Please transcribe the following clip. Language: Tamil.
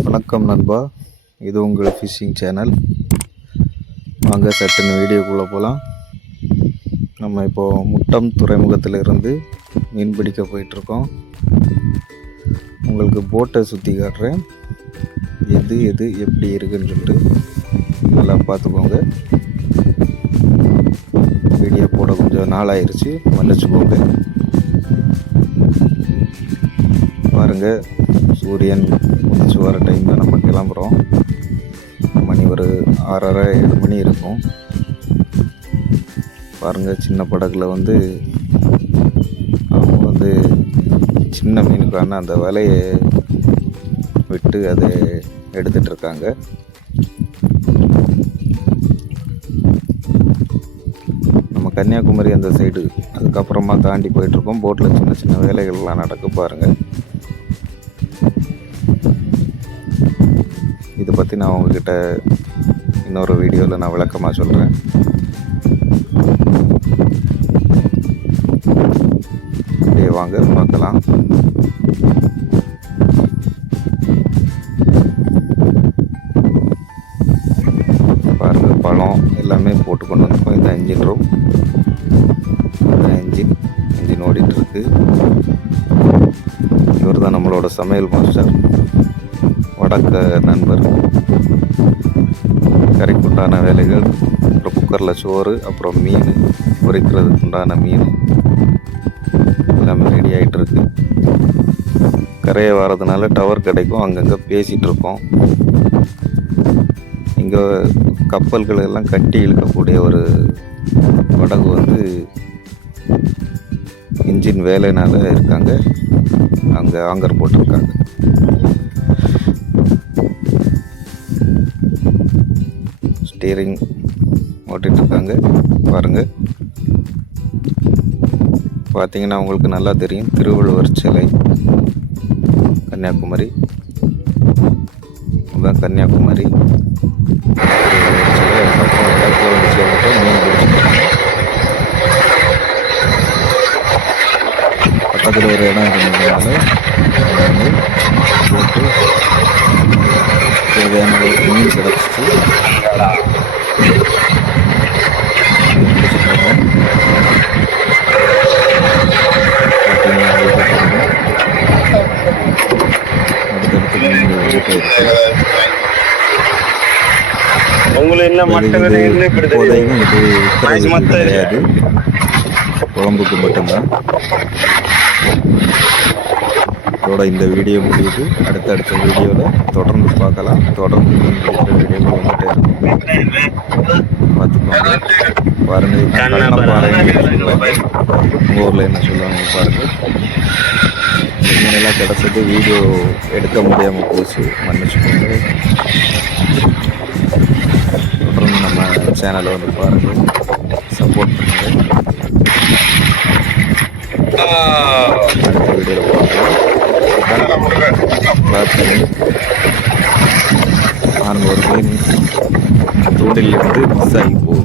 வணக்கம் நண்பா, இது உங்கள் ஃபிஷிங் சேனல். வாங்க சட்டுன்னு வீடியோக்குள்ளே போகலாம். நம்ம இப்போது முட்டம் துறைமுகத்திலிருந்து மீன் பிடிக்க போயிட்டுருக்கோம். உங்களுக்கு போட்டை சுற்றி காட்டுறேன். எது எப்படி இருக்குன்னு சொல்லிட்டு நல்லா பார்த்துக்கோங்க. வீடியோ போட கொஞ்சம் நாள் ஆயிடுச்சு, மன்னிச்சுக்கோங்க. பாருங்கள், சூரியன் உதிச்சு வர டைமில் நம்ம கிளம்புறோம். மணி ஒரு 6:30 7 மணி இருக்கும். பாருங்கள், சின்ன படகுல அவங்க சின்ன மீனுக்கான அந்த வலையை விட்டு அதை எடுத்துகிட்ருக்காங்க. நம்ம கன்னியாகுமரி அந்த சைடு அதுக்கப்புறமா தாண்டி போயிட்டுருக்கோம். போட்டில் சின்ன சின்ன வேலைகள்லாம் நடக்கு. பாருங்கள், இதை பற்றி நான் உங்ககிட்ட இன்னொரு வீடியோவில் நான் விளக்கமாக சொல்கிறேன். அப்படியே வாங்க பார்க்கலாம். பாருங்கள், பழம் எல்லாமே போட்டு கொண்டு வந்திருக்கோம். இந்த இன்ஜின் ரூம், இன்ஜின் ஓடிட்டுருக்கு. இவர் தான் நம்மளோட சமையல் மாஸ்டர், வடக்க நண்பர். கறிக்கு உண்டான வேலைகள், அப்புறம் குக்கரில் சோறு, அப்புறம் மீன் பொரிக்கிறதுக்கு உண்டான மீன் எல்லாமே ரெடி ஆகிட்டுருக்கு. கரையை வரதுனால டவர் கிடைக்கும், அங்கங்கே பேசிகிட்ருக்கோம். இங்கே கப்பல்கள் எல்லாம் கட்டி இழுக்கக்கூடிய ஒரு படகு இன்ஜின் வேலைனால இருக்காங்க. அங்கே ஆங்கர் போட்டிருக்காங்க. ஸ்டீரிங் ஓட்டிகிட்ருக்காங்க. பாருங்கள், பார்த்தீங்கன்னா உங்களுக்கு நல்லா தெரியும். திருவள்ளுவர் சிலை, கன்னியாகுமரி. அதுதான் கன்னியாகுமரி திருவள்ளுவர் சிலை. அதுக்கப்புறம் இடத்துல சேர்ந்துட்டு மீன் பிடிச்சிருக்காங்க. பக்கத்தில் ஒரு இடம் இருந்ததுனால போட்டு தேவையான மீன் கிடச்சிச்சு. கிடையாது, குழம்புக்கு மட்டும்தான். இதோட இந்த வீடியோ முடியுது. அடுத்த வீடியோவில் தொடர்ந்து பார்க்கலாம். தொடர்ந்து வீடியோவில் வந்துட்டே இருக்கும், பார்த்துக்கோங்க. பாருங்கள், கண்ணப்பாறை உங்கள் ஊரில் என்ன சொல்லுவாங்க பாருங்கள். மீனெல்லாம் கிடச்சது வீடியோ எடுக்க முடியாமல் போச்சு, மன்னிச்சுக்கோங்க. தொடர்ந்து நம்ம சேனலை பாருங்கள், சப்போர்ட் பண்ணுங்கள். அடுத்த வீடியோவில் பார்க்கலாம். நான் ஒரு மீன் தூண்டில் இருந்து மிஸ் ஆகி போகுது.